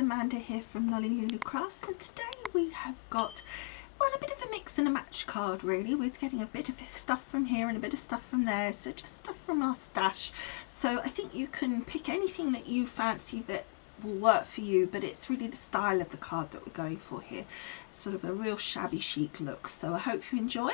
Amanda here from Lolli Lulu Crafts, and today we have got, well, a bit of a mix and a match card really. We're getting a bit of stuff from here and a bit of stuff from there, so just stuff from our stash. So I think you can pick anything that you fancy that will work for you, but it's really the style of the card that we're going for here. It's sort of a real shabby chic look, so I hope you enjoy.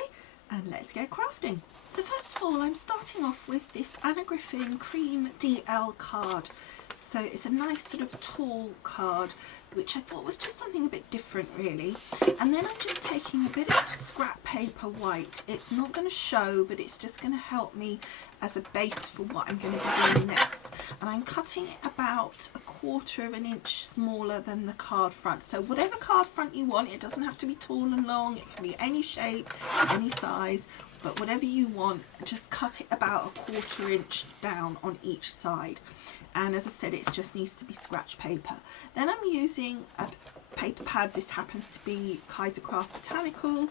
And let's get crafting. So first of all, I'm starting off with this Anna Griffin Cream DL card. So it's a nice sort of tall card, which I thought was just something a bit different really. And then I'm just taking a bit of scrap paper white. It's not going to show, but it's just going to help me as a base for what I'm going to be doing next. And I'm cutting it about 1/4 of an inch smaller than the card front. So whatever card front you want, it doesn't have to be tall and long, it can be any shape, any size, but whatever you want, just cut it about 1/4 inch down on each side. And as I said, it just needs to be scratch paper. Then I'm using a paper pad. This happens to be Kaiser Craft Botanical,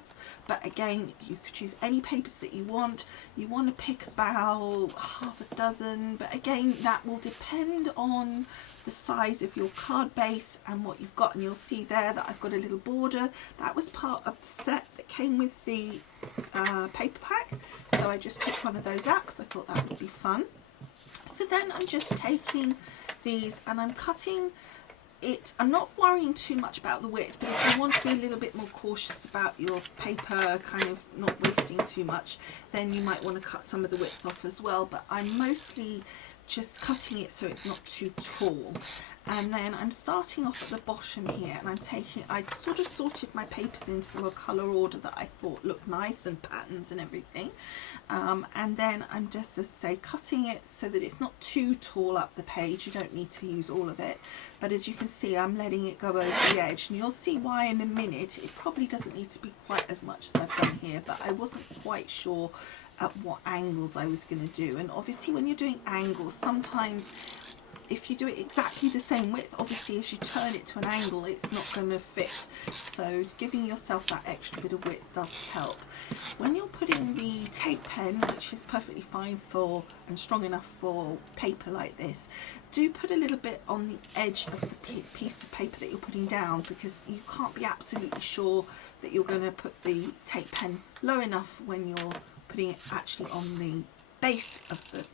but again, you could choose any papers that you want. You want to pick about half a dozen, but again, that will depend on the size of your card base and what you've got. And you'll see there that I've got a little border. That was part of the set that came with the paper pack, so I just took one of those out because I thought that would be fun. So then I'm just taking these and I'm cutting it. I'm not worrying too much about the width, but if you want to be a little bit more cautious about your paper kind of not wasting too much, then you might want to cut some of the width off as well. But I'm mostly just cutting it so it's not too tall. And then I'm starting off at the bottom here, and I sort of sorted my papers into a colour order that I thought looked nice, and patterns and everything. And then I'm just, as I say, cutting it so that it's not too tall up the page. You don't need to use all of it, but as you can see, I'm letting it go over the edge, and you'll see why in a minute. It probably doesn't need to be quite as much as I've done here, but I wasn't quite sure at what angles I was going to do. And obviously when you're doing angles, sometimes if you do it exactly the same width, obviously as you turn it to an angle, it's not going to fit. So giving yourself that extra bit of width does help. When you're putting the tape pen, which is perfectly fine for and strong enough for paper like this, do put a little bit on the edge of the piece of paper that you're putting down, because you can't be absolutely sure that you're going to put the tape pen low enough when you're putting it actually on the base of the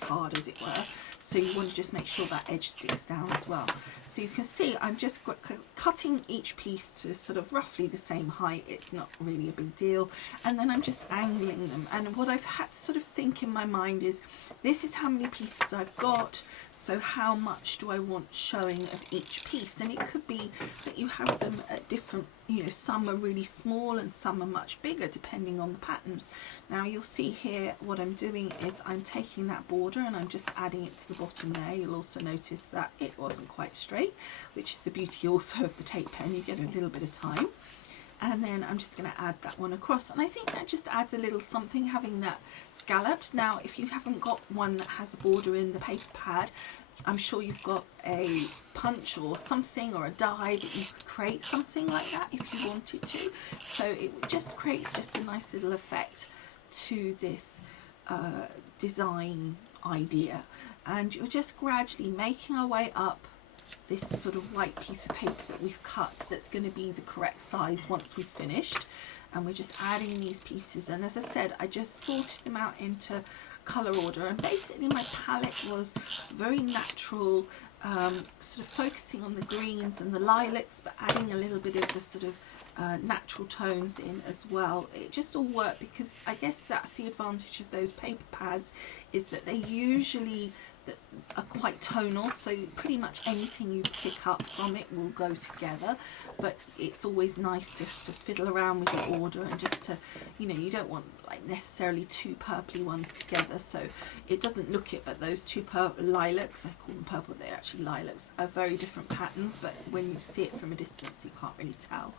card, as it were. So you want to just make sure that edge sticks down as well. So you can see I'm just cutting each piece to sort of roughly the same height. It's not really a big deal. And then I'm just angling them. And what I've had to sort of think in my mind is, this is how many pieces I've got, so how much do I want showing of each piece? And it could be that you have them at different, you know, some are really small and some are much bigger depending on the patterns. Now you'll see here what I'm doing is I'm taking that border and I'm just adding it to the bottom there. You'll also notice that it wasn't quite straight, which is the beauty also of the tape pen. You get a little bit of time. And then I'm just going to add that one across, and I think that just adds a little something, having that scalloped. Now if you haven't got one that has a border in the paper pad, I'm sure you've got a punch or something, or a die that you could create something like that if you wanted to. So it just creates just a nice little effect to this design idea. And you're just gradually making our way up this sort of white piece of paper that we've cut, that's going to be the correct size once we've finished. And we're just adding these pieces, and as I said, I just sorted them out into colour order, and basically my palette was very natural, sort of focusing on the greens and the lilacs, but adding a little bit of the sort of natural tones in as well. It just all worked, because I guess that's the advantage of those paper pads, is that they usually are quite tonal, so pretty much anything you pick up from it will go together. But it's always nice just to fiddle around with your order, and just to, you know, you don't want like necessarily two purpley ones together, so it doesn't look it. But those two lilacs, I call them purple, they're actually lilacs, are very different patterns, but when you see it from a distance you can't really tell.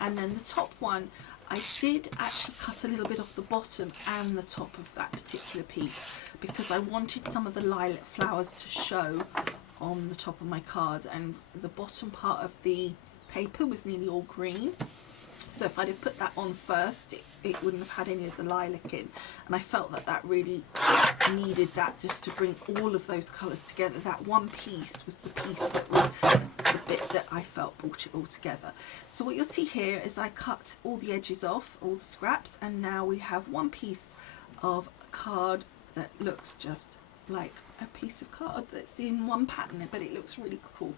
And then the top one, I did actually cut a little bit off the bottom and the top of that particular piece, because I wanted some of the lilac flowers to show on the top of my card, and the bottom part of the paper was nearly all green. So if I'd have put that on first, it wouldn't have had any of the lilac in. And I felt that that really needed that just to bring all of those colours together. That one piece was the piece that was the bit that I felt brought it all together. So what you'll see here is I cut all the edges off, all the scraps, and now we have one piece of card that looks just like a piece of card that's in one pattern, but it looks really cool.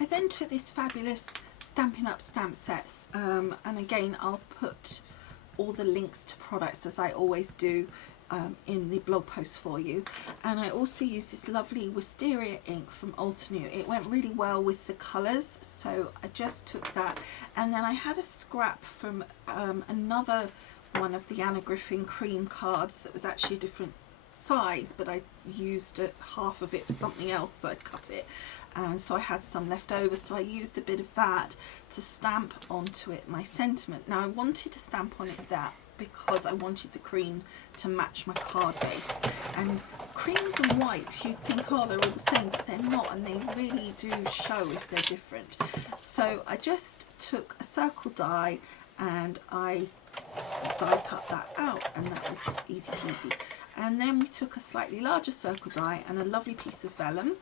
I then took this fabulous Stampin' Up! Stamp sets, and again I'll put all the links to products, as I always do, in the blog post for you. And I also use this lovely wisteria ink from Altenew. It went really well with the colours, so I just took that. And then I had a scrap from another one of the Anna Griffin cream cards that was actually a different size, but I used half of it for something else, so I'd cut it, and so I had some left over, so I used a bit of that to stamp onto it my sentiment. Now I wanted to stamp on it that because I wanted the cream to match my card base, and creams and whites you'd think, oh, they're all the same, but they're not, and they really do show if they're different. So I just took a circle die and I die cut that out, and that was easy peasy. And then we took a slightly larger circle die and a lovely piece of vellum,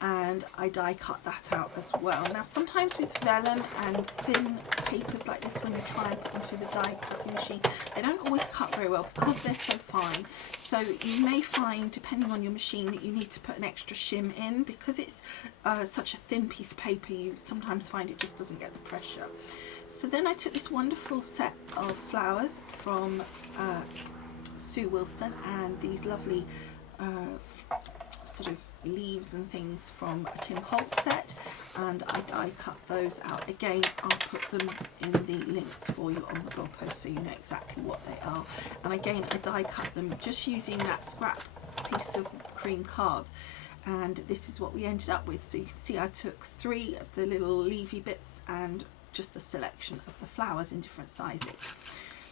and I die cut that out as well. Now sometimes with vellum and thin papers like this, when you try and put them through the die cutting machine, they don't always cut very well because they're so fine. So you may find, depending on your machine, that you need to put an extra shim in, because it's such a thin piece of paper. You sometimes find it just doesn't get the pressure. So then I took this wonderful set of flowers from Sue Wilson, and these lovely sort of leaves and things from a Tim Holtz set, and I die cut those out. Again, I'll put them in the links for you on the blog post so you know exactly what they are. And again, I die cut them just using that scrap piece of cream card, and this is what we ended up with. So you can see I took 3 of the little leafy bits and just a selection of the flowers in different sizes.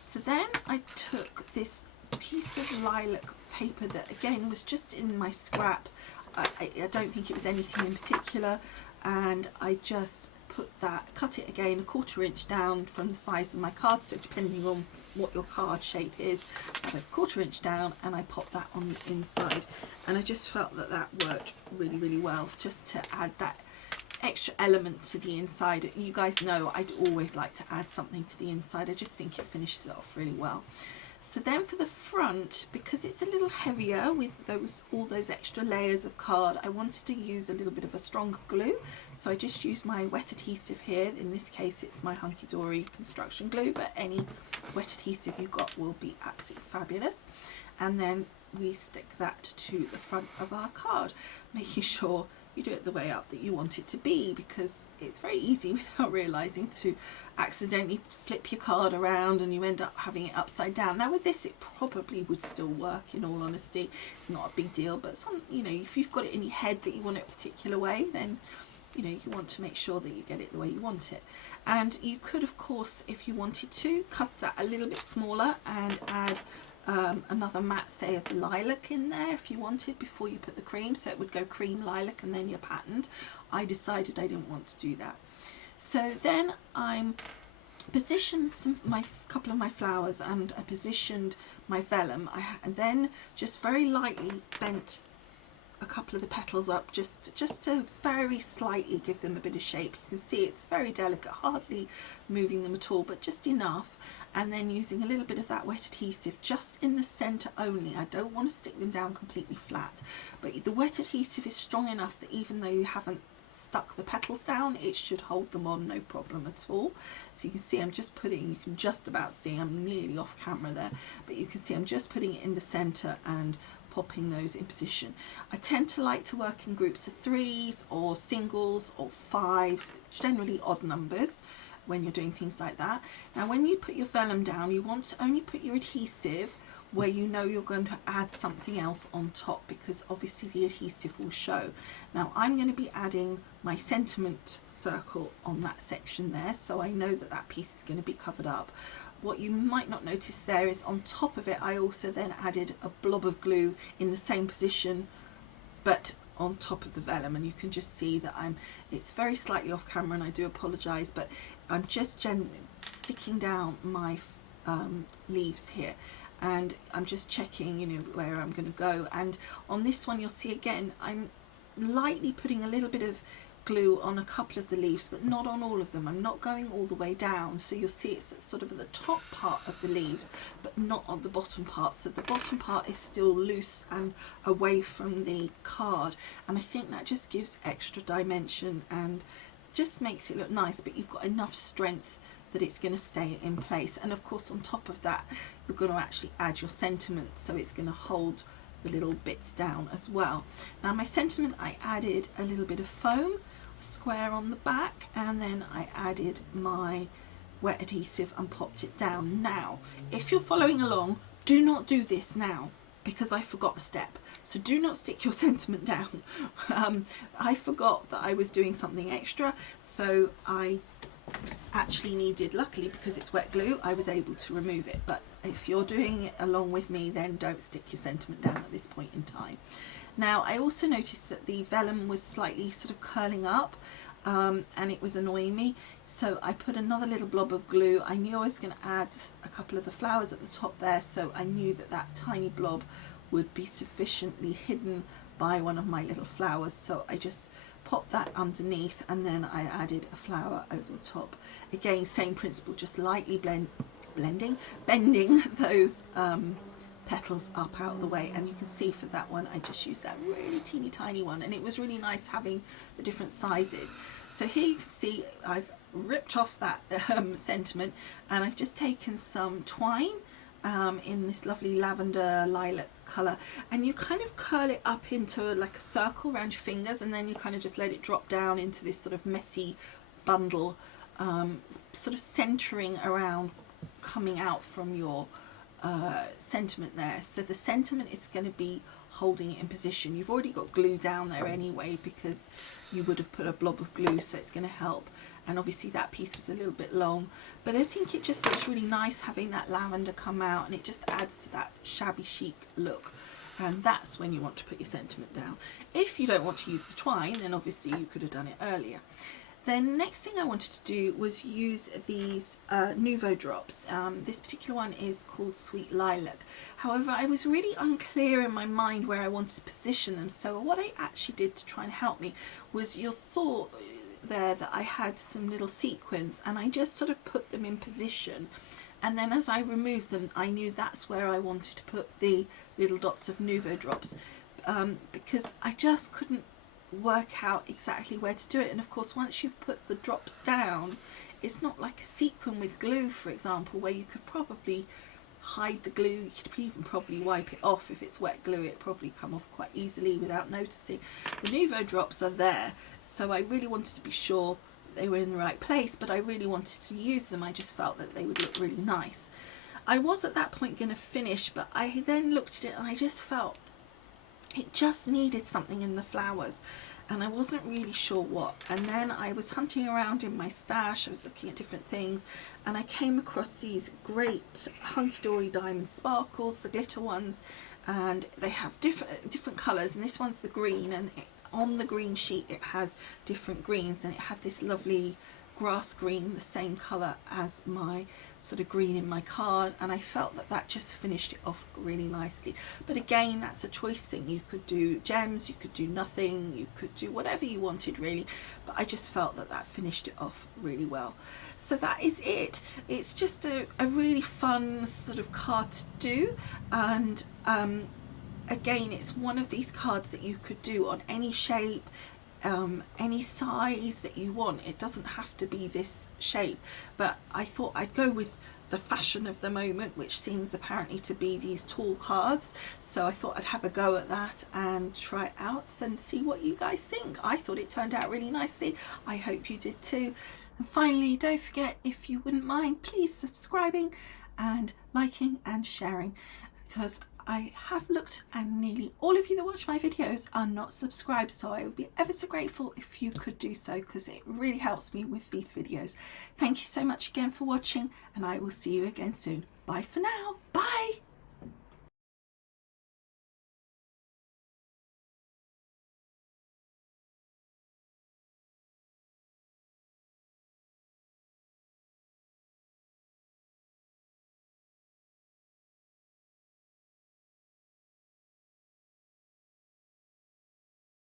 So then I took this piece of lilac paper that again was just in my scrap. I don't think it was anything in particular, and I just put that, cut it again 1/4 inch down from the size of my card, so depending on what your card shape is, I have 1/4 inch down, and I popped that on the inside. And I just felt that that worked really, really well, just to add that extra element to the inside. You guys know I'd always like to add something to the inside. I just think it finishes it off really well. So then for the front, because it's a little heavier with all those extra layers of card, I wanted to use a little bit of a stronger glue. So I just used my wet adhesive here. In this case, it's my Hunky Dory construction glue, but any wet adhesive you got will be absolutely fabulous. And then we stick that to the front of our card, making sure you do it the way up that you want it to be, because it's very easy without realizing to accidentally flip your card around and you end up having it upside down. Now with this, it probably would still work, in all honesty. It's not a big deal, but if you've got it in your head that you want it a particular way, then you want to make sure that you get it the way you want it. And you could, of course, if you wanted to, cut that a little bit smaller and add another matte, say, of the lilac in there if you wanted, before you put the cream, so it would go cream, lilac, and then you're patterned. I decided I didn't want to do that. So then I'm positioned couple of my flowers, and I positioned my vellum. And then just very lightly bent a couple of the petals up, just to very slightly give them a bit of shape. You can see it's very delicate, hardly moving them at all, but just enough. And then using a little bit of that wet adhesive just in the center only. I don't want to stick them down completely flat, but the wet adhesive is strong enough that even though you haven't stuck the petals down, it should hold them on no problem at all. So you can see I'm just putting, you can just about see, I'm nearly off camera there, but you can see I'm just putting it in the center and popping those in position. I tend to like to work in groups of 3s or singles or 5s, generally odd numbers when you're doing things like that. Now when you put your vellum down, you want to only put your adhesive where you know you're going to add something else on top, because obviously the adhesive will show. Now I'm going to be adding my sentiment circle on that section there, so I know that that piece is going to be covered up. What you might not notice there is on top of it I also then added a blob of glue in the same position, but on top of the vellum, and you can just see that it's very slightly off camera, and I do apologize, but I'm just sticking down my leaves here, and I'm just checking, you know, where I'm going to go. And on this one, you'll see again, I'm lightly putting a little bit of glue on a couple of the leaves, but not on all of them. I'm not going all the way down, so you'll see it's sort of at the top part of the leaves, but not on the bottom part. So the bottom part is still loose and away from the card, and I think that just gives extra dimension and just makes it look nice, but you've got enough strength that it's going to stay in place. And of course, on top of that, you're going to actually add your sentiment, so it's going to hold the little bits down as well. Now my sentiment, I added a little bit of foam, a square on the back, and then I added my wet adhesive and popped it down. Now if you're following along, do not do this now, because I forgot a step. So do not stick your sentiment down. I forgot that I was doing something extra, so I actually needed, luckily because it's wet glue, I was able to remove it. But if you're doing it along with me, then don't stick your sentiment down at this point in time. Now I also noticed that the vellum was slightly sort of curling up, and it was annoying me, so I put another little blob of glue. I knew I was going to add a couple of the flowers at the top there, so I knew that that tiny blob would be sufficiently hidden by one of my little flowers, so I just popped that underneath, and then I added a flower over the top. Again, same principle, just lightly bending those petals up out of the way. And you can see for that one I just used that really teeny tiny one, and it was really nice having the different sizes. So here you can see I've ripped off that sentiment, and I've just taken some twine in this lovely lavender lilac colour, and you kind of curl it up into like a circle around your fingers, and then you kind of just let it drop down into this sort of messy bundle, sort of centering around, coming out from your sentiment there. So the sentiment is going to be holding it in position. You've already got glue down there anyway, because you would have put a blob of glue, so it's going to help. And obviously that piece was a little bit long, but I think it just looks really nice having that lavender come out, and it just adds to that shabby chic look. And that's when you want to put your sentiment down. If you don't want to use the twine, then obviously you could have done it earlier. Then next thing I wanted to do was use these Nouveau drops. This particular one is called Sweet Lilac. However, I was really unclear in my mind where I wanted to position them, so what I actually did to try and help me was, you saw there that I had some little sequins, and I just sort of put them in position, and then as I removed them, I knew that's where I wanted to put the little dots of Nouveau drops, because I just couldn't work out exactly where to do it. And of course, once you've put the drops down, it's not like a sequin with glue, for example, where you could probably hide the glue. You could even probably wipe it off. If it's wet glue, it probably come off quite easily without noticing. The Nouveau drops are there, so I really wanted to be sure they were in the right place, but I really wanted to use them. I just felt that they would look really nice. I was at that point going to finish, but I then looked at it and I just felt it just needed something in the flowers, and I wasn't really sure what. And then I was hunting around in my stash, I was looking at different things, and I came across these great hunky-dory diamond sparkles, the glitter ones, and they have different colours, and this one's the green, and on the green sheet it has different greens, and it had this lovely grass green, the same colour as my sort of green in my card, and I felt that that just finished it off really nicely. But again, that's a choice thing. You could do gems, you could do nothing, you could do whatever you wanted really, but I just felt that that finished it off really well. So that is it. It's just a really fun sort of card to do, and again, it's one of these cards that you could do on any shape, any size that you want. It doesn't have to be this shape, but I thought I'd go with the fashion of the moment, which seems apparently to be these tall cards. So I thought I'd have a go at that and try it out and see what you guys think. I thought it turned out really nicely. I hope you did too. And finally, don't forget, if you wouldn't mind, please subscribing and liking and sharing, because I have looked and nearly all of you that watch my videos are not subscribed, so I would be ever so grateful if you could do so, because it really helps me with these videos. Thank you so much again for watching, and I will see you again soon. Bye for now. Bye.